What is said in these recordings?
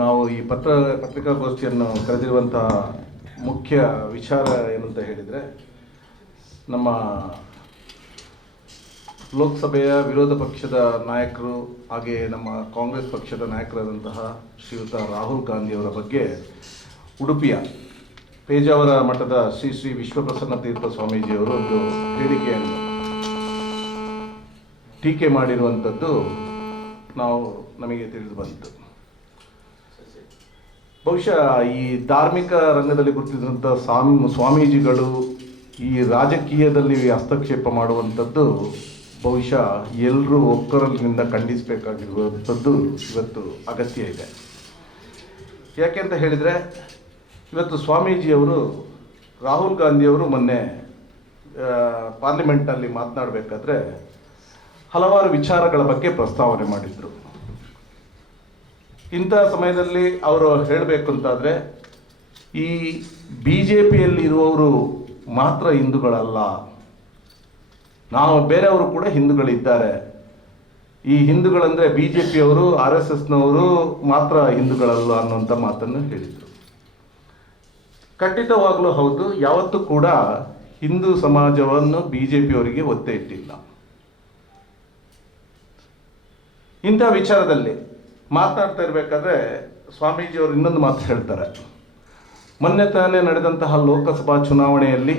ನಾವು ಈ ಪತ್ರ, ಪತ್ರಿಕಾಗೋಷ್ಠಿಯನ್ನು ಕರೆದಿರುವಂತಹ ಮುಖ್ಯ ವಿಚಾರ ಏನಂತ ಹೇಳಿದರೆ, ನಮ್ಮ ಲೋಕಸಭೆಯ ವಿರೋಧ ಪಕ್ಷದ ನಾಯಕರು ಹಾಗೆ ನಮ್ಮ ಕಾಂಗ್ರೆಸ್ ಪಕ್ಷದ ನಾಯಕರಾದಂತಹ ಶ್ರೀಯುತ ರಾಹುಲ್ ಗಾಂಧಿಯವರ ಬಗ್ಗೆ ಉಡುಪಿಯ ಪೇಜಾವರ ಮಠದ ಶ್ರೀ ಶ್ರೀ ವಿಶ್ವಪ್ರಸನ್ನ ತೀರ್ಥ ಸ್ವಾಮೀಜಿಯವರು ಒಂದು ಹೇಳಿಕೆಯನ್ನು ಟೀಕೆ ಮಾಡಿರುವಂಥದ್ದು ನಾವು ನಮಗೆ ತಿಳಿದು ಬಂತು. ಬಹುಶಃ ಈ ಧಾರ್ಮಿಕ ರಂಗದಲ್ಲಿ ಗುರುತಿಸಿದಂಥ ಸ್ವಾಮಿ, ಸ್ವಾಮೀಜಿಗಳು ಈ ರಾಜಕೀಯದಲ್ಲಿ ಹಸ್ತಕ್ಷೇಪ ಮಾಡುವಂಥದ್ದು ಬಹುಶಃ ಎಲ್ಲರೂ ಒಕ್ಕರಲಿನಿಂದ ಖಂಡಿಸಬೇಕಾಗಿರುವಂಥದ್ದು ಇವತ್ತು ಅಗತ್ಯ ಇದೆ. ಯಾಕೆ ಅಂತ ಹೇಳಿದರೆ, ಇವತ್ತು ಸ್ವಾಮೀಜಿಯವರು, ರಾಹುಲ್ ಗಾಂಧಿಯವರು ಮೊನ್ನೆ ಪಾರ್ಲಿಮೆಂಟ್ನಲ್ಲಿ ಮಾತನಾಡಬೇಕಾದ್ರೆ ಹಲವಾರು ವಿಚಾರಗಳ ಬಗ್ಗೆ ಪ್ರಸ್ತಾವನೆ ಮಾಡಿದರು. ಇಂಥ ಸಮಯದಲ್ಲಿ ಅವರು ಹೇಳಬೇಕು ಅಂತಾದರೆ ಈ ಬಿ ಜೆ ಪಿಯಲ್ಲಿ ಇರುವವರು ಮಾತ್ರ ಹಿಂದೂಗಳಲ್ಲ. ನಾವು ಬೇರೆಯವರು ಕೂಡ ಹಿಂದೂಗಳಿದ್ದಾರೆ. ಈ ಹಿಂದೂಗಳಂದರೆ ಬಿ ಜೆ ಪಿಯವರು ಆರ್ ಎಸ್ ಎಸ್ನವರು ಮಾತ್ರ ಹಿಂದೂಗಳಲ್ಲ ಅನ್ನುವಂಥ ಮಾತನ್ನು ಹೇಳಿದರು. ಖಂಡಿತವಾಗಲೂ ಹೌದು, ಯಾವತ್ತೂ ಕೂಡ ಹಿಂದೂ ಸಮಾಜವನ್ನು ಬಿ ಜೆ ಪಿಯವರಿಗೆ ಒತ್ತೆ ಇಟ್ಟಿಲ್ಲ. ಇಂಥ ವಿಚಾರದಲ್ಲಿ ಮಾತನಾಡ್ತಾ ಇರಬೇಕಾದ್ರೆ ಸ್ವಾಮೀಜಿಯವರು ಇನ್ನೊಂದು ಮಾತು ಹೇಳ್ತಾರೆ. ಮೊನ್ನೆ ತಾನೇ ನಡೆದಂತಹ ಲೋಕಸಭಾ ಚುನಾವಣೆಯಲ್ಲಿ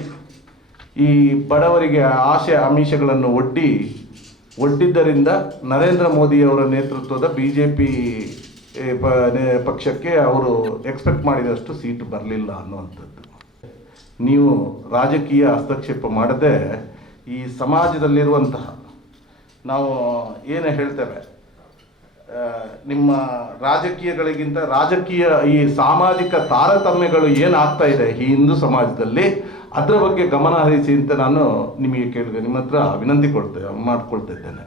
ಈ ಬಡವರಿಗೆ ಆಶೆ ಆಮಿಷಗಳನ್ನು ಒಡ್ಡಿ ಒಡ್ಡಿದ್ದರಿಂದ ನರೇಂದ್ರ ಮೋದಿಯವರ ನೇತೃತ್ವದ ಬಿ ಜೆ ಪಿ ಪಕ್ಷಕ್ಕೆ ಅವರು ಎಕ್ಸ್ಪೆಕ್ಟ್ ಮಾಡಿದಷ್ಟು ಸೀಟು ಬರಲಿಲ್ಲ ಅನ್ನುವಂಥದ್ದು. ನೀವು ರಾಜಕೀಯ ಹಸ್ತಕ್ಷೇಪ ಮಾಡದೆ ಈ ಸಮಾಜದಲ್ಲಿರುವಂತಹ ನಾವು ಏನು ಹೇಳ್ತೇವೆ ನಿಮ್ಮ ರಾಜಕೀಯಗಳಿಗಿಂತ ರಾಜಕೀಯ ಈ ಸಾಮಾಜಿಕ ತಾರತಮ್ಯಗಳು ಏನಾಗ್ತಾ ಇದೆ ಈ ಹಿಂದೂ ಸಮಾಜದಲ್ಲಿ, ಅದರ ಬಗ್ಗೆ ಗಮನ ಹರಿಸಿ ಅಂತ ನಾನು ನಿಮಗೆ ಕೇಳಿದೆ. ನಿಮ್ಮ ಹತ್ರ ವಿನಂತಿ ಕೊಡ್ತೇವೆ ಮಾಡ್ಕೊಳ್ತಾ ಇದ್ದೇನೆ.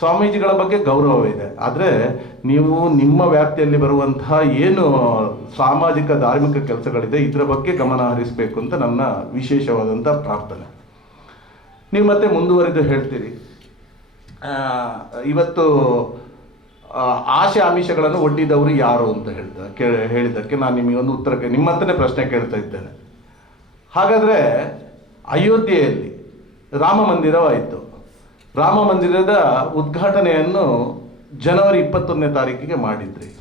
ಸ್ವಾಮೀಜಿಗಳ ಬಗ್ಗೆ ಗೌರವ ಇದೆ. ಆದರೆ ನೀವು ನಿಮ್ಮ ವ್ಯಾಪ್ತಿಯಲ್ಲಿ ಬರುವಂತಹ ಏನು ಸಾಮಾಜಿಕ ಧಾರ್ಮಿಕ ಕೆಲಸಗಳಿದೆ, ಇದರ ಬಗ್ಗೆ ಗಮನ ಹರಿಸಬೇಕು ಅಂತ ನನ್ನ ವಿಶೇಷವಾದಂಥ ಪ್ರಾರ್ಥನೆ. ನೀವು ಮತ್ತೆ ಮುಂದುವರಿದು ಹೇಳ್ತೀರಿ. ಇವತ್ತು ಆಶೆ ಆಮಿಷಗಳನ್ನು ಒಡ್ಡಿದವರು ಯಾರು ಅಂತ ಹೇಳ್ದ ಕೇ ಹೇಳಿದ್ದಕ್ಕೆ ನಾನು ಒಂದು ಉತ್ತರಕ್ಕೆ ನಿಮ್ಮ ಹತ್ರನೇ ಪ್ರಶ್ನೆ ಕೇಳ್ತಾ ಇದ್ದೇನೆ. ಹಾಗಾದರೆ ಅಯೋಧ್ಯೆಯಲ್ಲಿ ರಾಮ ಮಂದಿರವಾಯಿತು. ರಾಮ ಮಂದಿರದ ಉದ್ಘಾಟನೆಯನ್ನು ಜನವರಿ ಇಪ್ಪತ್ತೊಂದನೇ ತಾರೀಕಿಗೆ ಮಾಡಿದ್ರಿ.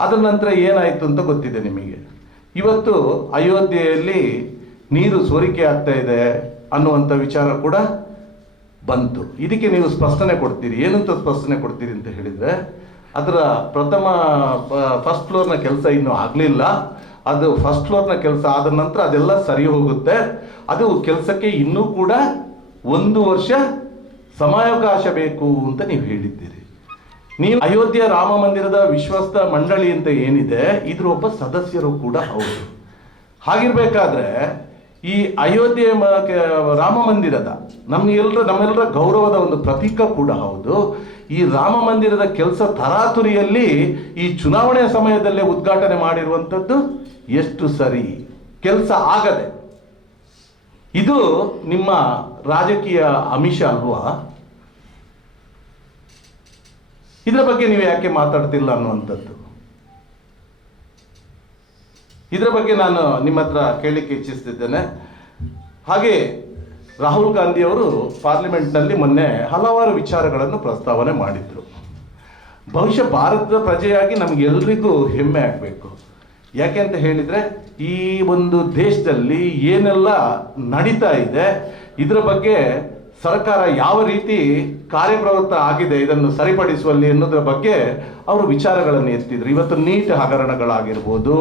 ಅದರ ನಂತರ ಏನಾಯಿತು ಅಂತ ಗೊತ್ತಿದೆ ನಿಮಗೆ. ಇವತ್ತು ಅಯೋಧ್ಯೆಯಲ್ಲಿ ನೀರು ಸೋರಿಕೆ ಆಗ್ತಾ ಇದೆ ಅನ್ನುವಂಥ ವಿಚಾರ ಕೂಡ ಬಂತು. ಇದಕ್ಕೆ ನೀವು ಸ್ಪಷ್ಟನೆ ಕೊಡ್ತೀರಿ. ಏನಂತ ಸ್ಪಷ್ಟನೆ ಕೊಡ್ತೀರಿ ಅಂತ ಹೇಳಿದರೆ, ಅದರ ಪ್ರಥಮ ಫಸ್ಟ್ ಫ್ಲೋರ್ನ ಕೆಲಸ ಇನ್ನೂ ಆಗಲಿಲ್ಲ. ಅದು ಫಸ್ಟ್ ಫ್ಲೋರ್ನ ಕೆಲಸ ಆದ ನಂತರ ಅದೆಲ್ಲ ಸರಿ ಹೋಗುತ್ತೆ. ಅದು ಕೆಲಸಕ್ಕೆ ಇನ್ನೂ ಕೂಡ ಒಂದು ವರ್ಷ ಸಮಯಾವಕಾಶ ಬೇಕು ಅಂತ ನೀವು ಹೇಳಿದ್ದೀರಿ. ನೀವು ಅಯೋಧ್ಯ ರಾಮ ಮಂದಿರದ ವಿಶ್ವಸ್ತ ಮಂಡಳಿ ಅಂತ ಏನಿದೆ, ಇದ್ರ ಒಬ್ಬ ಸದಸ್ಯರು ಕೂಡ ಹೌದು. ಹಾಗಿರ್ಬೇಕಾದ್ರೆ ಈ ಅಯೋಧ್ಯೆ ರಾಮ ಮಂದಿರದ ನಮ್ಗೆಲ್ಲರ ನಮ್ಮೆಲ್ಲರ ಗೌರವದ ಒಂದು ಪ್ರತೀಕ ಕೂಡ ಹೌದು. ಈ ರಾಮ ಮಂದಿರದ ಕೆಲಸ ತರಾತುರಿಯಲ್ಲಿ ಈ ಚುನಾವಣೆ ಸಮಯದಲ್ಲೇ ಉದ್ಘಾಟನೆ ಮಾಡಿರುವಂಥದ್ದು ಎಷ್ಟು ಸರಿ ಕೆಲಸ ಆಗದೆ. ಇದು ನಿಮ್ಮ ರಾಜಕೀಯ ಅಮಿಷ ಅಲ್ವಾ? ಇದರ ಬಗ್ಗೆ ನೀವು ಯಾಕೆ ಮಾತಾಡ್ತಿಲ್ಲ ಅನ್ನುವಂಥದ್ದು? ಇದರ ಬಗ್ಗೆ ನಾನು ನಿಮ್ಮ ಹತ್ರ ಕೇಳಲಿಕ್ಕೆ ಇಚ್ಛಿಸ್ತಿದ್ದೇನೆ. ಹಾಗೆ ರಾಹುಲ್ ಗಾಂಧಿಯವರು ಪಾರ್ಲಿಮೆಂಟ್ನಲ್ಲಿ ಮೊನ್ನೆ ಹಲವಾರು ವಿಚಾರಗಳನ್ನು ಪ್ರಸ್ತಾವನೆ ಮಾಡಿದರು. ಬಹುಶಃ ಭಾರತದ ಪ್ರಜೆಯಾಗಿ ನಮಗೆಲ್ಲರಿಗೂ ಹೆಮ್ಮೆ ಆಗಬೇಕು. ಯಾಕೆ ಅಂತ ಹೇಳಿದರೆ, ಈ ಒಂದು ದೇಶದಲ್ಲಿ ಏನೆಲ್ಲ ನಡೀತಾ ಇದೆ, ಇದರ ಬಗ್ಗೆ ಸರ್ಕಾರ ಯಾವ ರೀತಿ ಕಾರ್ಯಪ್ರವೃತ್ತ ಆಗಿದೆ, ಇದನ್ನು ಸರಿಪಡಿಸುವಲ್ಲಿ ಎನ್ನುವುದರ ಬಗ್ಗೆ ಅವರು ವಿಚಾರಗಳನ್ನು ಎತ್ತಿದ್ರು. ಇವತ್ತು ನೀಟ್ ಹಗರಣಗಳಾಗಿರ್ಬೋದು,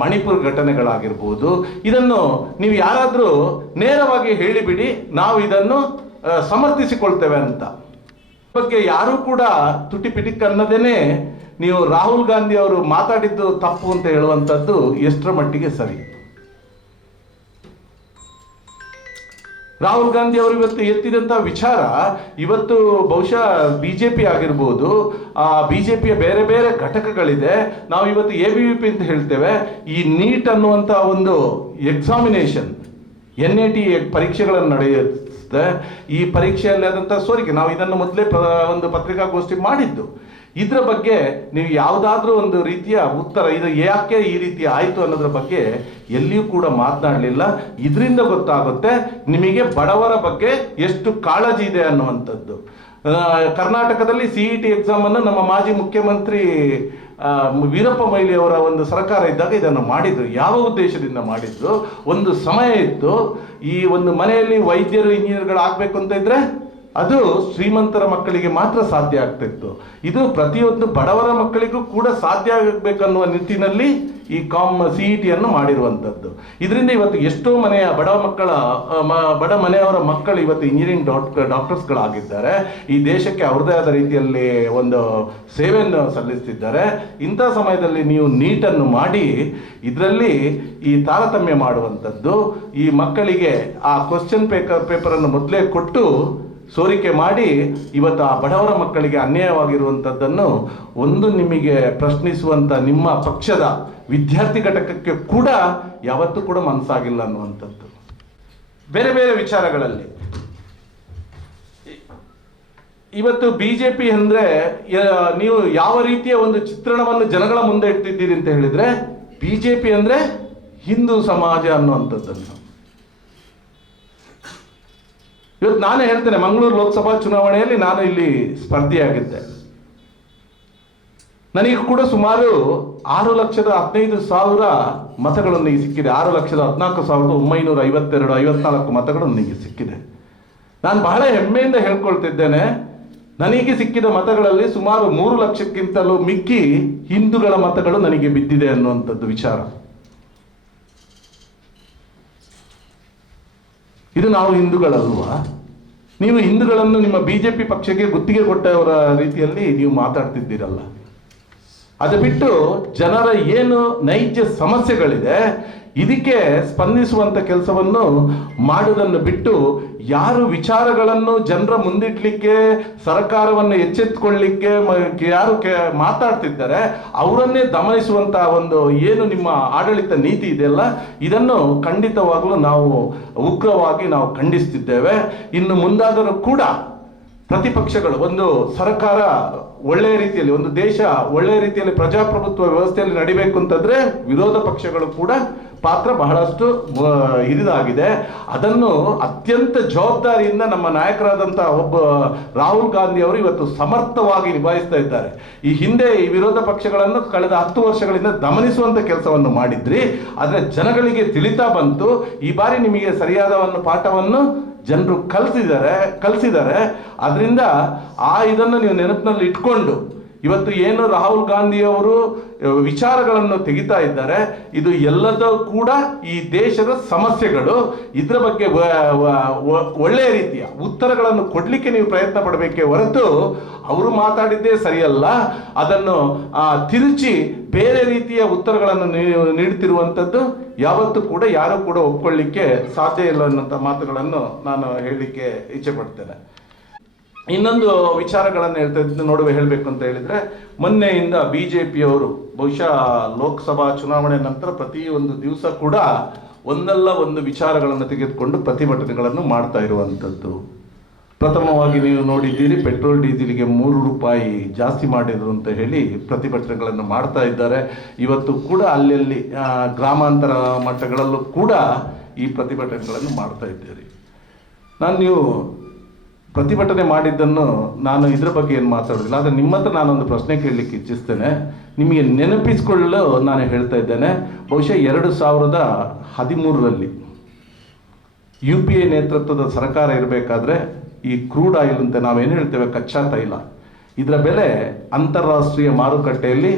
ಮಣಿಪುರ್ ಘಟನೆಗಳಾಗಿರ್ಬೋದು, ಇದನ್ನು ನೀವು ಯಾರಾದರೂ ನೇರವಾಗಿ ಹೇಳಿಬಿಡಿ, ನಾವು ಇದನ್ನು ಸಮರ್ಥಿಸಿಕೊಳ್ತೇವೆ ಅಂತ. ಬಗ್ಗೆ ಯಾರೂ ಕೂಡ ತುಟಿ ಪಿಟಿಕ್ ಅನ್ನದೇನೆ ನೀವು ರಾಹುಲ್ ಗಾಂಧಿ ಅವರು ಮಾತಾಡಿದ್ದು ತಪ್ಪು ಅಂತ ಹೇಳುವಂಥದ್ದು ಎಷ್ಟರ ಮಟ್ಟಿಗೆ ಸರಿ. ರಾಹುಲ್ ಗಾಂಧಿ ಅವರು ಇವತ್ತು ಎತ್ತಿದಂಥ ವಿಚಾರ ಇವತ್ತು ಬಹುಶಃ ಬಿ ಜೆ ಪಿ ಆಗಿರ್ಬೋದು, ಆ ಬಿ ಜೆ ಪಿಯ ಬೇರೆ ಬೇರೆ ಘಟಕಗಳಿದೆ. ನಾವು ಇವತ್ತು ಎ ಬಿ ವಿ ಪಿ ಅಂತ ಹೇಳ್ತೇವೆ. ಈ ನೀಟ್ ಅನ್ನುವಂಥ ಒಂದು ಎಕ್ಸಾಮಿನೇಷನ್ ಎನ್ ಎ ಟಿ ಪರೀಕ್ಷೆಗಳನ್ನು ನಡೆಯುತ್ತೆ. ಈ ಪರೀಕ್ಷೆಯಲ್ಲಿ ಆದಂಥ ಸೋರಿಕೆ. ನಾವು ಇದನ್ನು ಮೊದಲೇ ಒಂದು ಪತ್ರಿಕಾಗೋಷ್ಠಿ ಮಾಡಿದ್ದು. ಇದ್ರ ಬಗ್ಗೆ ನೀವು ಯಾವುದಾದ್ರೂ ಒಂದು ರೀತಿಯ ಉತ್ತರ, ಇದು ಯಾಕೆ ಈ ರೀತಿ ಆಯಿತು ಅನ್ನೋದ್ರ ಬಗ್ಗೆ ಎಲ್ಲಿಯೂ ಕೂಡ ಮಾತನಾಡಲಿಲ್ಲ. ಇದರಿಂದ ಗೊತ್ತಾಗುತ್ತೆ ನಿಮಗೆ ಬಡವರ ಬಗ್ಗೆ ಎಷ್ಟು ಕಾಳಜಿ ಇದೆ ಅನ್ನುವಂಥದ್ದು. ಕರ್ನಾಟಕದಲ್ಲಿ ಸಿ ಇ ಟಿ ಎಕ್ಸಾಮನ್ನು ನಮ್ಮ ಮಾಜಿ ಮುಖ್ಯಮಂತ್ರಿ ವೀರಪ್ಪ ಮೊಯ್ಲಿ ಅವರ ಒಂದು ಸರ್ಕಾರ ಇದ್ದಾಗ ಇದನ್ನು ಮಾಡಿದ್ರು. ಯಾವ ಉದ್ದೇಶದಿಂದ ಮಾಡಿದ್ರು? ಒಂದು ಸಮಯ ಇತ್ತು. ಈ ಒಂದು ಮನೆಯಲ್ಲಿ ವೈದ್ಯರು, ಇಂಜಿನಿಯರ್ಗಳು ಆಗಬೇಕು ಅಂತ ಇದ್ರೆ ಅದು ಶ್ರೀಮಂತರ ಮಕ್ಕಳಿಗೆ ಮಾತ್ರ ಸಾಧ್ಯ ಆಗ್ತಿತ್ತು. ಇದು ಪ್ರತಿಯೊಂದು ಬಡವರ ಮಕ್ಕಳಿಗೂ ಕೂಡ ಸಾಧ್ಯ ಆಗಬೇಕನ್ನುವ ನಿಟ್ಟಿನಲ್ಲಿ ಈ ಕಾಮ್ ಸಿ ಇ ಟಿಯನ್ನು ಮಾಡಿರುವಂಥದ್ದು. ಇದರಿಂದ ಇವತ್ತು ಎಷ್ಟೋ ಮನೆಯ ಬಡ ಮಕ್ಕಳ ಬಡ ಮನೆಯವರ ಮಕ್ಕಳು ಇವತ್ತು ಇಂಜಿನಿಯರಿಂಗ್ ಡಾಕ್ ಡಾಕ್ಟರ್ಸ್ಗಳಾಗಿದ್ದಾರೆ. ಈ ದೇಶಕ್ಕೆ ಅವ್ರದೇ ಆದ ರೀತಿಯಲ್ಲಿ ಒಂದು ಸೇವೆಯನ್ನು ಸಲ್ಲಿಸ್ತಿದ್ದಾರೆ. ಇಂಥ ಸಮಯದಲ್ಲಿ ನೀವು ನೀಟನ್ನು ಮಾಡಿ ಇದರಲ್ಲಿ ಈ ತಾರತಮ್ಯ ಮಾಡುವಂಥದ್ದು. ಈ ಮಕ್ಕಳಿಗೆ ಆ ಕ್ವಶನ್ ಪೇಪರ್ ಪೇಪರನ್ನು ಮೊದಲೇ ಕೊಟ್ಟು ಸೋರಿಕೆ ಮಾಡಿ ಇವತ್ತು ಆ ಬಡವರ ಮಕ್ಕಳಿಗೆ ಅನ್ಯಾಯವಾಗಿರುವಂಥದ್ದನ್ನು ಒಂದು ನಿಮಗೆ ಪ್ರಶ್ನಿಸುವಂಥ ನಿಮ್ಮ ಪಕ್ಷದ ವಿದ್ಯಾರ್ಥಿ ಘಟಕಕ್ಕೆ ಕೂಡ ಯಾವತ್ತೂ ಕೂಡ ಮನಸ್ಸಾಗಿಲ್ಲ ಅನ್ನುವಂಥದ್ದು. ಬೇರೆ ಬೇರೆ ವಿಚಾರಗಳಲ್ಲಿ. ಇವತ್ತು ಬಿ ಜೆ ಪಿ ಅಂದರೆ ನೀವು ಯಾವ ರೀತಿಯ ಒಂದು ಚಿತ್ರಣವನ್ನು ಜನಗಳ ಮುಂದೆ ಇಟ್ಟಿದ್ದೀರಿ ಅಂತ ಹೇಳಿದರೆ ಬಿ ಜೆ ಪಿ ಅಂದರೆ ಹಿಂದೂ ಸಮಾಜ ಅನ್ನುವಂಥದ್ದನ್ನು. ಇವತ್ತು ನಾನೇ ಹೇಳ್ತೇನೆ, ಮಂಗಳೂರು ಲೋಕಸಭಾ ಚುನಾವಣೆಯಲ್ಲಿ ನಾನು ಇಲ್ಲಿ ಸ್ಪರ್ಧಿಯಾಗಿದ್ದೆ. ನನಗೆ ಕೂಡ ಸುಮಾರು ಆರು ಲಕ್ಷದ ಹದಿನೈದು ಸಾವಿರ ಮತಗಳು ನನಗೆ ಸಿಕ್ಕಿದೆ. ಆರು ಲಕ್ಷದ ಹದಿನಾಲ್ಕು ಸಾವಿರದ ಒಂಬೈನೂರ ಐವತ್ತೆರಡು, ಐವತ್ನಾಲ್ಕು ಮತಗಳು ನನಗೆ ಸಿಕ್ಕಿದೆ. ನಾನು ಬಹಳ ಹೆಮ್ಮೆಯಿಂದ ಹೇಳ್ಕೊಳ್ತಿದ್ದೇನೆ, ನನಗೆ ಸಿಕ್ಕಿದ ಮತಗಳಲ್ಲಿ ಸುಮಾರು ಮೂರು ಲಕ್ಷಕ್ಕಿಂತಲೂ ಮಿಕ್ಕಿ ಹಿಂದೂಗಳ ಮತಗಳು ನನಗೆ ಬಿದ್ದಿದೆ ಅನ್ನುವಂಥದ್ದು ವಿಚಾರ. ಇದು ನಾವು ಹಿಂದೂಗಳಲ್ವಾ? ನೀವು ಹಿಂದೂಗಳನ್ನು ನಿಮ್ಮ ಬಿ ಜೆ ಪಿ ಪಕ್ಷಕ್ಕೆ ಗುತ್ತಿಗೆ ಕೊಟ್ಟವರ ರೀತಿಯಲ್ಲಿ ನೀವು ಮಾತಾಡ್ತಿದ್ದೀರಲ್ಲ. ಅದು ಬಿಟ್ಟು ಜನರ ಏನು ನೈಜ ಸಮಸ್ಯೆಗಳಿದೆ ಇದಕ್ಕೆ ಸ್ಪಂದಿಸುವಂತ ಕೆಲಸವನ್ನು ಮಾಡುವುದನ್ನು ಬಿಟ್ಟು ಯಾರು ವಿಚಾರಗಳನ್ನು ಜನರ ಮುಂದಿಡ್ಲಿಕ್ಕೆ, ಸರ್ಕಾರವನ್ನು ಎಚ್ಚೆತ್ತುಕೊಳ್ಳಿಕ್ಕೆ ಮ- ಯಾರು ಕೆ, ಮಾತಾಡ್ತಿದ್ದಾರೆ, ಅವರನ್ನೇ ದಮನಿಸುವಂತ ಒಂದು ಏನು ನಿಮ್ಮ ಆಡಳಿತ ನೀತಿ ಇದೆಯಲ್ಲ, ಇದನ್ನು ಖಂಡಿತವಾಗಲೂ ನಾವು ಉಗ್ರವಾಗಿ ನಾವು ಖಂಡಿಸ್ತಿದ್ದೇವೆ. ಇನ್ನು ಮುಂದಾದರೂ ಕೂಡ ಪ್ರತಿಪಕ್ಷಗಳು, ಒಂದು ಸರ್ಕಾರ ಒಳ್ಳೆಯ ರೀತಿಯಲ್ಲಿ, ಒಂದು ದೇಶ ಒಳ್ಳೆಯ ರೀತಿಯಲ್ಲಿ ಪ್ರಜಾಪ್ರಭುತ್ವ ವ್ಯವಸ್ಥೆಯಲ್ಲಿ ನಡಿಬೇಕು ಅಂತಂದ್ರೆ ವಿರೋಧ ಪಕ್ಷಗಳು ಕೂಡ ಪಾತ್ರ ಬಹಳಷ್ಟು ಹಿರಿದಾಗಿದೆ ಅದನ್ನು ಅತ್ಯಂತ ಜವಾಬ್ದಾರಿಯಿಂದ ನಮ್ಮ ನಾಯಕರಾದಂಥ ಒಬ್ಬ ರಾಹುಲ್ ಗಾಂಧಿ ಅವರು ಇವತ್ತು ಸಮರ್ಥವಾಗಿ ನಿಭಾಯಿಸ್ತಾ ಇದ್ದಾರೆ. ಈ ಹಿಂದೆ ಈ ವಿರೋಧ ಪಕ್ಷಗಳನ್ನು ಕಳೆದ ಹತ್ತು ವರ್ಷಗಳಿಂದ ದಮನಿಸುವಂತ ಕೆಲಸವನ್ನು ಮಾಡಿದ್ರಿ. ಆದರೆ ಜನಗಳಿಗೆ ತಿಳಿತಾ ಬಂತು, ಈ ಬಾರಿ ನಿಮಗೆ ಸರಿಯಾದ ಒಂದು ಪಾಠವನ್ನು ಜನರು ಕಲಿಸಿದ್ದಾರೆ ಕಲಿಸಿದ್ದಾರೆ ಅದರಿಂದ ಆ ಇದನ್ನು ನೀವು ನೆನಪಿನಲ್ಲಿ ಇಟ್ಕೊಂಡು ಇವತ್ತು ಏನು ರಾಹುಲ್ ಗಾಂಧಿ ಅವರು ವಿಚಾರಗಳನ್ನು ತೆಗಿತಾ ಇದ್ದಾರೆ, ಇದು ಎಲ್ಲದೂ ಕೂಡ ಈ ದೇಶದ ಸಮಸ್ಯೆಗಳು. ಇದರ ಬಗ್ಗೆ ಒಳ್ಳೆಯ ರೀತಿಯ ಉತ್ತರಗಳನ್ನು ಕೊಡಲಿಕ್ಕೆ ನೀವು ಪ್ರಯತ್ನ ಪಡಬೇಕೇ ಹೊರತು, ಅವರು ಮಾತಾಡಿದ್ದೇ ಸರಿಯಲ್ಲ. ಅದನ್ನು ತಿರುಚಿ ಬೇರೆ ರೀತಿಯ ಉತ್ತರಗಳನ್ನು ನೀಡುತ್ತಿರುವಂಥದ್ದು ಯಾವತ್ತೂ ಕೂಡ ಯಾರೂ ಕೂಡ ಒಪ್ಕೊಳ್ಳಿಕ್ಕೆ ಸಾಧ್ಯ ಇಲ್ಲ ಅನ್ನೋಂಥ ಮಾತುಗಳನ್ನು ನಾನು ಹೇಳಲಿಕ್ಕೆ ಇಚ್ಛೆ ಪಡ್ತೇನೆ. ಇನ್ನೊಂದು ವಿಚಾರಗಳನ್ನು ಹೇಳ್ತಾ ಇದ್ದು, ನೋಡುವ ಹೇಳಬೇಕು ಅಂತ ಹೇಳಿದ್ರೆ, ಮೊನ್ನೆಯಿಂದ ಬಿ ಜೆ ಪಿಯವರು ಬಹುಶಃ ಲೋಕಸಭಾ ಚುನಾವಣೆ ನಂತರ ಪ್ರತಿ ಒಂದು ದಿವಸ ಕೂಡ ಒಂದಲ್ಲ ಒಂದು ವಿಚಾರಗಳನ್ನು ತೆಗೆದುಕೊಂಡು ಪ್ರತಿಭಟನೆಗಳನ್ನು ಮಾಡ್ತಾ ಇರುವಂಥದ್ದು. ಪ್ರಥಮವಾಗಿ ನೀವು ನೋಡಿದ್ದೀರಿ, ಪೆಟ್ರೋಲ್ ಡೀಸೆಲ್ಗೆ ಮೂರು ರೂಪಾಯಿ ಜಾಸ್ತಿ ಮಾಡಿದ್ರು ಅಂತ ಹೇಳಿ ಪ್ರತಿಭಟನೆಗಳನ್ನು ಮಾಡ್ತಾ ಇದ್ದಾರೆ. ಇವತ್ತು ಕೂಡ ಅಲ್ಲಲ್ಲಿ ಗ್ರಾಮಾಂತರ ಮಟ್ಟಗಳಲ್ಲೂ ಕೂಡ ಈ ಪ್ರತಿಭಟನೆಗಳನ್ನು ಮಾಡ್ತಾ ಇದ್ದೀರಿ. ನಾನು ನೀವು ಪ್ರತಿಭಟನೆ ಮಾಡಿದ್ದನ್ನು ನಾನು ಇದ್ರ ಬಗ್ಗೆ ಏನು ಮಾತಾಡೋದಿಲ್ಲ. ಆದರೆ ನಿಮ್ಮ ಹತ್ರ ನಾನೊಂದು ಪ್ರಶ್ನೆ ಕೇಳಲಿಕ್ಕೆ ಇಚ್ಛಿಸ್ತೇನೆ. ನಿಮಗೆ ನೆನಪಿಸಿಕೊಳ್ಳಲು ನಾನು ಹೇಳ್ತಾ ಇದ್ದೇನೆ. ಬಹುಶಃ ಎರಡು ಸಾವಿರದ ಹದಿಮೂರರಲ್ಲಿ ಯು ಪಿ ಎ ನೇತೃತ್ವದ ಸರ್ಕಾರ ಇರಬೇಕಾದ್ರೆ ಈ ಕ್ರೂಡ್ ಆಯಿಲ್ ಅಂತ ನಾವೇನು ಹೇಳ್ತೇವೆ? ಕಚ್ಚಾ ತೈಲ ಇದರ ಬೆಲೆ ಅಂತಾರಾಷ್ಟ್ರೀಯ ಮಾರುಕಟ್ಟೆಯಲ್ಲಿ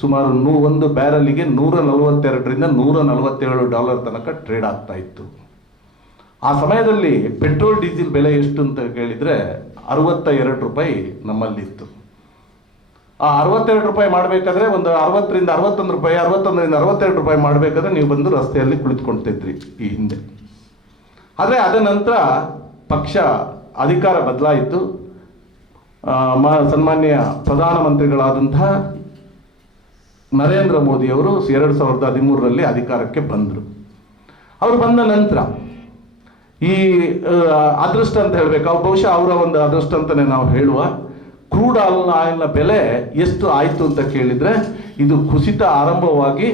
ಸುಮಾರು ನೂ, ಒಂದು ಬ್ಯಾರಲಿಗೆ ನೂರ ನಲವತ್ತೆರಡರಿಂದ ನೂರ ನಲವತ್ತೇಳು ಡಾಲರ್ ತನಕ ಟ್ರೇಡ್ ಆಗ್ತಾ ಇತ್ತು. ಆ ಸಮಯದಲ್ಲಿ ಪೆಟ್ರೋಲ್, ಡೀಸೆಲ್ ಬೆಲೆ ಎಷ್ಟು ಅಂತ ಕೇಳಿದರೆ ಅರವತ್ತ ಎರಡು ರೂಪಾಯಿ ನಮ್ಮಲ್ಲಿತ್ತು. ಆ ಅರವತ್ತೆರಡು ರೂಪಾಯಿ ಮಾಡಬೇಕಾದ್ರೆ ಒಂದು ಅರವತ್ತರಿಂದ ಅರವತ್ತೊಂದು ರೂಪಾಯಿ, ಅರವತ್ತೊಂದರಿಂದ ಅರವತ್ತೆರಡು ರೂಪಾಯಿ ಮಾಡಬೇಕಾದ್ರೆ ನೀವು ಬಂದು ರಸ್ತೆಯಲ್ಲಿ ಕುಳಿತುಕೊಳ್ತಿದ್ರಿ ಈ ಹಿಂದೆ. ಆದರೆ ಅದ ನಂತರ ಪಕ್ಷ ಅಧಿಕಾರ ಬದಲಾಯಿತು. ಸನ್ಮಾನ್ಯ ಪ್ರಧಾನಮಂತ್ರಿಗಳಾದಂತಹ ನರೇಂದ್ರ ಮೋದಿಯವರು ಎರಡು ಸಾವಿರದ ಹದಿಮೂರರಲ್ಲಿ ಅಧಿಕಾರಕ್ಕೆ ಬಂದರು. ಅವರು ಬಂದ ನಂತರ ಈ ಅದೃಷ್ಟ ಅಂತ ಹೇಳ್ಬೇಕು. ಅವ್ರು ಬಹುಶಃ ಅವರ ಒಂದು ಅದೃಷ್ಟ ಅಂತಲೇ ನಾವು ಹೇಳುವ. ಕ್ರೂಡ್ ಆಯಿಲ್ ಆಯಿಲ್ನ ಬೆಲೆ ಎಷ್ಟು ಆಯಿತು ಅಂತ ಕೇಳಿದರೆ, ಇದು ಕುಸಿತ ಆರಂಭವಾಗಿ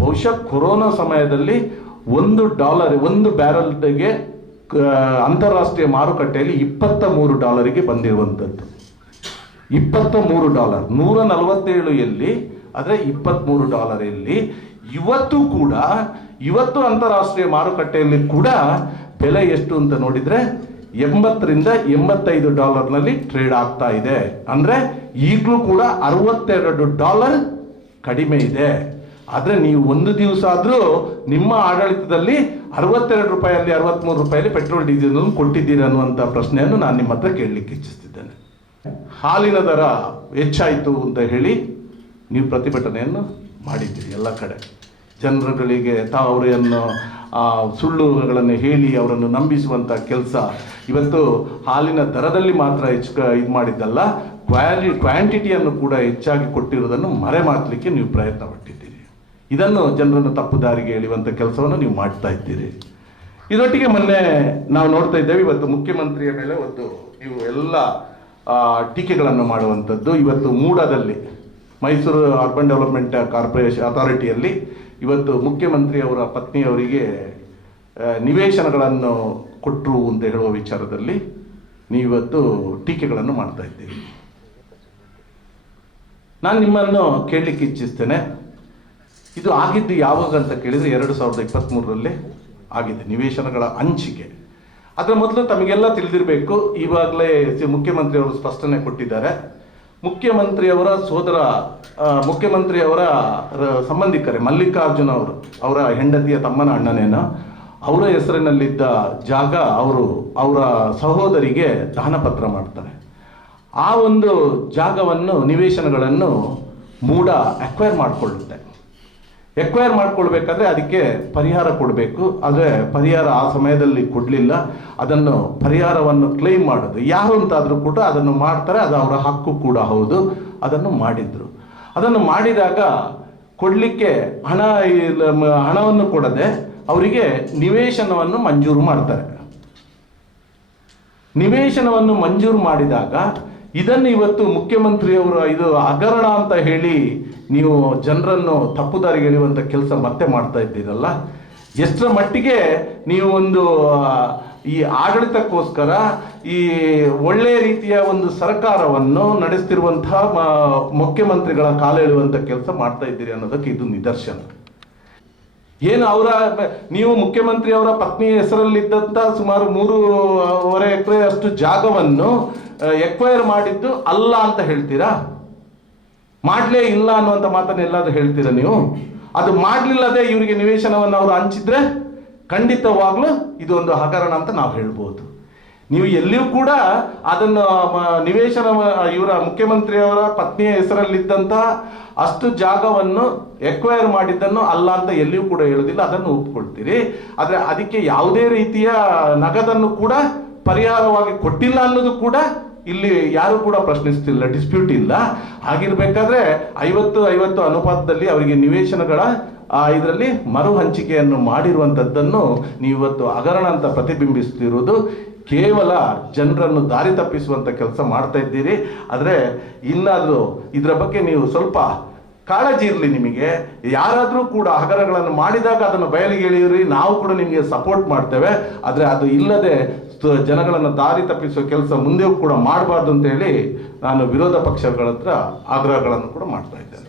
ಬಹುಶಃ ಕೊರೋನಾ ಸಮಯದಲ್ಲಿ ಒಂದು ಡಾಲರ್, ಒಂದು ಬ್ಯಾರಲ್ಗೆ ಅಂತಾರಾಷ್ಟ್ರೀಯ ಮಾರುಕಟ್ಟೆಯಲ್ಲಿ ಇಪ್ಪತ್ತ ಮೂರು ಡಾಲರಿಗೆ ಬಂದಿರುವಂಥದ್ದು. ಇಪ್ಪತ್ತ ಮೂರು ಡಾಲರ್, ನೂರ ನಲವತ್ತೇಳು ಎಲ್ಲಿ, ಆದರೆ ಇಪ್ಪತ್ತ್ಮೂರು ಡಾಲರ್ ಎಲ್ಲಿ. ಇವತ್ತು ಕೂಡ, ಇವತ್ತು ಅಂತಾರಾಷ್ಟ್ರೀಯ ಮಾರುಕಟ್ಟೆಯಲ್ಲಿ ಕೂಡ ಬೆಲೆ ಎಷ್ಟು ಅಂತ ನೋಡಿದರೆ ಎಂಬತ್ತರಿಂದ ಎಂಬತ್ತೈದು ಡಾಲರ್ನಲ್ಲಿ ಟ್ರೇಡ್ ಆಗ್ತಾ ಇದೆ. ಅಂದರೆ ಈಗಲೂ ಕೂಡ ಅರವತ್ತೆರಡು ಡಾಲರ್ ಕಡಿಮೆ ಇದೆ. ಆದರೆ ನೀವು ಒಂದು ದಿವಸ ಆದರೂ ನಿಮ್ಮ ಆಡಳಿತದಲ್ಲಿ ಅರವತ್ತೆರಡು ರೂಪಾಯಲ್ಲಿ ಅರವತ್ತ್ಮೂರು ರೂಪಾಯಲ್ಲಿ ಪೆಟ್ರೋಲ್ ಡೀಸೆಲ್ ಕೊಟ್ಟಿದ್ದೀರಿ ಅನ್ನುವಂಥ ಪ್ರಶ್ನೆಯನ್ನು ನಾನು ನಿಮ್ಮ ಹತ್ರ ಕೇಳಲಿಕ್ಕೆ ಇಚ್ಛಿಸ್ತಿದ್ದೇನೆ. ಹಾಲಿನ ದರ ಹೆಚ್ಚಾಯಿತು ಅಂತ ಹೇಳಿ ನೀವು ಪ್ರತಿಭಟನೆಯನ್ನು ಮಾಡಿದ್ದೀರಿ ಎಲ್ಲ ಕಡೆ. ಜನರುಗಳಿಗೆ ತಾವು ಸುಳ್ಳುಗಳನ್ನು ಹೇಳಿ ಅವರನ್ನು ನಂಬಿಸುವಂಥ ಕೆಲಸ ಇವತ್ತು ಹಾಲಿನ ದರದಲ್ಲಿ ಮಾತ್ರ ಹೆಚ್ಚು ಇದು ಮಾಡಿದ್ದಲ್ಲ, ಕ್ವಾಲಿ, ಕ್ವಾಂಟಿಟಿಯನ್ನು ಕೂಡ ಹೆಚ್ಚಾಗಿ ಕೊಟ್ಟಿರುವುದನ್ನು ಮರೆ ಮಾಡಲಿಕ್ಕೆ ನೀವು ಪ್ರಯತ್ನ ಪಟ್ಟಿದ್ದೀರಿ. ಇದನ್ನು ಜನರನ್ನು ತಪ್ಪು ದಾರಿಗೆ ಎಳೆಯುವಂಥ ಕೆಲಸವನ್ನು ನೀವು ಮಾಡ್ತಾ ಇದ್ದೀರಿ. ಇದೊಟ್ಟಿಗೆ ಮೊನ್ನೆ ನಾವು ನೋಡ್ತಾ ಇದ್ದೇವೆ, ಇವತ್ತು ಮುಖ್ಯಮಂತ್ರಿಯ ಮೇಲೆ ಒಂದು ಇವು ಎಲ್ಲ ಟೀಕೆಗಳನ್ನು ಮಾಡುವಂಥದ್ದು. ಇವತ್ತು ಮೂಡದಲ್ಲಿ ಮೈಸೂರು ಅರ್ಬನ್ ಡೆವಲಪ್ಮೆಂಟ್ ಕಾರ್ಪೊರೇಷನ್ ಅಥಾರಿಟಿಯಲ್ಲಿ ಇವತ್ತು ಮುಖ್ಯಮಂತ್ರಿ ಅವರ ಪತ್ನಿಯವರಿಗೆ ನಿವೇಶನಗಳನ್ನು ಕೊಟ್ಟರು ಅಂತ ಹೇಳುವ ವಿಚಾರದಲ್ಲಿ ನೀವಿವತ್ತು ಟೀಕೆಗಳನ್ನು ಮಾಡ್ತಾ ಇದ್ದೀರಿ. ನಾನು ನಿಮ್ಮನ್ನು ಕೇಳಲಿಕ್ಕೆ ಇಚ್ಛಿಸ್ತೇನೆ. ಇದು ಆಗಿದ್ದು ಯಾವಾಗ ಅಂತ ಕೇಳಿದರೆ ಎರಡು ಸಾವಿರದ ಇಪ್ಪತ್ತ್ಮೂರರಲ್ಲಿ ಆಗಿದೆ, ನಿವೇಶನಗಳ ಹಂಚಿಕೆ. ಅದರ ಮೊದಲು ತಮಗೆಲ್ಲ ತಿಳಿದಿರಬೇಕು, ಈವಾಗಲೇ ಮುಖ್ಯಮಂತ್ರಿಯವರು ಸ್ಪಷ್ಟನೆ ಕೊಟ್ಟಿದ್ದಾರೆ. ಮುಖ್ಯಮಂತ್ರಿಯವರ ಸೋದರ ಮುಖ್ಯಮಂತ್ರಿಯವರ ಸಂಬಂಧಿಕರೇ, ಮಲ್ಲಿಕಾರ್ಜುನ ಅವರು, ಅವರ ಹೆಂಡತಿಯ ತಮ್ಮನ ಅಣ್ಣನೇನ, ಅವರ ಹೆಸರಿನಲ್ಲಿದ್ದ ಜಾಗ ಅವರು ಅವರ ಸಹೋದರಿಗೆ ದಾನಪತ್ರ ಮಾಡ್ತಾರೆ. ಆ ಒಂದು ಜಾಗವನ್ನು ನಿವೇಶನಗಳನ್ನು ಮೂಡ ಅಕ್ವೈರ್ ಮಾಡಿಕೊಳ್ಳುತ್ತೆ. ಎಕ್ವೈರ್ ಮಾಡಿಕೊಳ್ಬೇಕಾದ್ರೆ ಅದಕ್ಕೆ ಪರಿಹಾರ ಕೊಡಬೇಕು. ಆದರೆ ಪರಿಹಾರ ಆ ಸಮಯದಲ್ಲಿ ಕೊಡಲಿಲ್ಲ. ಅದನ್ನು ಪರಿಹಾರವನ್ನು ಕ್ಲೈಮ್ ಮಾಡೋದು. ಯಾರು ಅಂತಾದರೂ ಕೂಡ ಅದನ್ನು ಮಾಡ್ತಾರೆ, ಅದು ಅವರ ಹಕ್ಕು ಕೂಡ ಹೌದು. ಅದನ್ನು ಮಾಡಿದರು. ಅದನ್ನು ಮಾಡಿದಾಗ ಕೊಡಲಿಕ್ಕೆ ಹಣ ಹಣವನ್ನು ಕೊಡದೆ ಅವರಿಗೆ ನಿವೇಶನವನ್ನು ಮಂಜೂರು ಮಾಡ್ತಾರೆ. ನಿವೇಶನವನ್ನು ಮಂಜೂರು ಮಾಡಿದಾಗ ಇದನ್ನು ಇವತ್ತು ಮುಖ್ಯಮಂತ್ರಿಯವರ ಇದು ಹಗರಣ ಅಂತ ಹೇಳಿ ನೀವು ಜನರನ್ನು ತಪ್ಪು ದಾರಿಗೆ ಎಳೆಯುವಂಥ ಕೆಲಸ ಮತ್ತೆ ಮಾಡ್ತಾ ಇದ್ದೀರಲ್ಲ? ಎಷ್ಟರ ಮಟ್ಟಿಗೆ ನೀವು ಒಂದು ಈ ಆಡಳಿತಕ್ಕೋಸ್ಕರ ಈ ಒಳ್ಳೆಯ ರೀತಿಯ ಒಂದು ಸರ್ಕಾರವನ್ನು ನಡೆಸ್ತಿರುವಂತಹ ಮುಖ್ಯಮಂತ್ರಿಗಳ ಕಾಲ ಎಳೆಯುವಂಥ ಕೆಲಸ ಮಾಡ್ತಾ ಇದ್ದೀರಿ ಅನ್ನೋದಕ್ಕೆ ಇದು ನಿದರ್ಶನ. ಏನು ಅವರ, ನೀವು ಮುಖ್ಯಮಂತ್ರಿ ಅವರ ಪತ್ನಿ ಹೆಸರಲ್ಲಿದ್ದಂಥ ಸುಮಾರು ಮೂರುವರೆ ಎಕರೆ ಅಷ್ಟು ಜಾಗವನ್ನು ಎಕ್ವೈರ್ ಮಾಡಿದ್ದು ಅಲ್ಲ ಅಂತ ಹೇಳ್ತೀರಾ? ಮಾಡಲೇ ಇಲ್ಲ ಅನ್ನುವಂಥ ಮಾತನ್ನ ಎಲ್ಲಾದ್ರೂ ಹೇಳ್ತೀರಾ ನೀವು? ಅದು ಮಾಡಲಿಲ್ಲದೆ ಇವರಿಗೆ ನಿವೇಶನವನ್ನು ಅವರು ಹಂಚಿದ್ರೆ ಖಂಡಿತವಾಗ್ಲೂ ಇದು ಒಂದು ಹಗರಣ ಅಂತ ನಾವು ಹೇಳ್ಬೋದು. ನೀವು ಎಲ್ಲಿಯೂ ಕೂಡ ಅದನ್ನು ನಿವೇಶನ, ಇವರ ಮುಖ್ಯಮಂತ್ರಿಯವರ ಪತ್ನಿಯ ಹೆಸರಲ್ಲಿದ್ದಂತಹ ಅಷ್ಟು ಜಾಗವನ್ನು ಎಕ್ವೈರ್ ಮಾಡಿದ್ದನ್ನು ಅಲ್ಲ ಅಂತ ಎಲ್ಲಿಯೂ ಕೂಡ ಹೇಳೋದಿಲ್ಲ. ಅದನ್ನು ಒಪ್ಕೊಳ್ತೀರಿ. ಆದರೆ ಅದಕ್ಕೆ ಯಾವುದೇ ರೀತಿಯ ನಗದನ್ನು ಕೂಡ ಪರಿಹಾರವಾಗಿ ಕೊಟ್ಟಿಲ್ಲ ಅನ್ನೋದು ಕೂಡ ಇಲ್ಲಿ ಯಾರು ಕೂಡ ಪ್ರಶ್ನಿಸ್ತಿಲ್ಲ ಡಿಸ್ಪ್ಯೂಟ್ ಇಲ್ಲ. ಹಾಗಿರ್ಬೇಕಾದ್ರೆ ಐವತ್ತು ಐವತ್ತು ಅನುಪಾತದಲ್ಲಿ ಅವರಿಗೆ ನಿವೇಶನಗಳ ಇದರಲ್ಲಿ ಮರು ಹಂಚಿಕೆಯನ್ನು ಮಾಡಿರುವಂಥದ್ದನ್ನು ನೀವತ್ತು ಹಗರಣ ಅಂತ ಪ್ರತಿಬಿಂಬಿಸುತ್ತಿರುವುದು ಕೇವಲ ಜನರನ್ನು ದಾರಿ ತಪ್ಪಿಸುವಂಥ ಕೆಲಸ ಮಾಡ್ತಾ ಇದ್ದೀರಿ. ಆದರೆ ಇನ್ನಾದರೂ ಇದರ ಬಗ್ಗೆ ನೀವು ಸ್ವಲ್ಪ ಕಾಳಜಿ ಇರಲಿ ನಿಮಗೆ. ಯಾರಾದರೂ ಕೂಡ ಹಗರಗಳನ್ನು ಮಾಡಿದಾಗ ಅದನ್ನು ಬಯಲಿಗೆ ಎಳೆಯಿರಿ. ನಾವು ಕೂಡ ನಿಮಗೆ ಸಪೋರ್ಟ್ ಮಾಡ್ತೇವೆ. ಆದರೆ ಅದು ಇಲ್ಲದೆ ಜನಗಳನ್ನು ದಾರಿ ತಪ್ಪಿಸುವ ಕೆಲಸ ಮುಂದೆಯೂ ಕೂಡ ಮಾಡಬಾರ್ದು ಅಂತ ಹೇಳಿ ನಾನು ವಿರೋಧ ಪಕ್ಷಗಳ ಹತ್ರ ಆಗ್ರಹಗಳನ್ನು ಕೂಡ ಮಾಡ್ತಾ ಇದ್ದೇನೆ.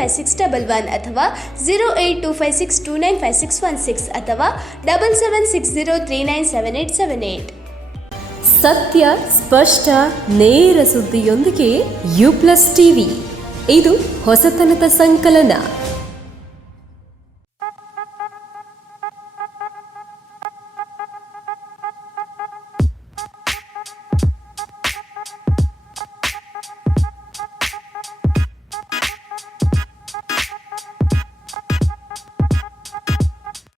five six double one ಅಥವಾ zero eight two five six two nine five six one six ಅಥವಾ double seven six zero three nine seven eight seven eight ಸತ್ಯ, ಸ್ಪಷ್ಟ, ನೇರ ಸುದ್ದಿಯೊಂದಿಗೆ ಯು ಪ್ಲಸ್ ಟಿವಿ ಇದು ಹೊಸತನದ ಸಂಕಲನ.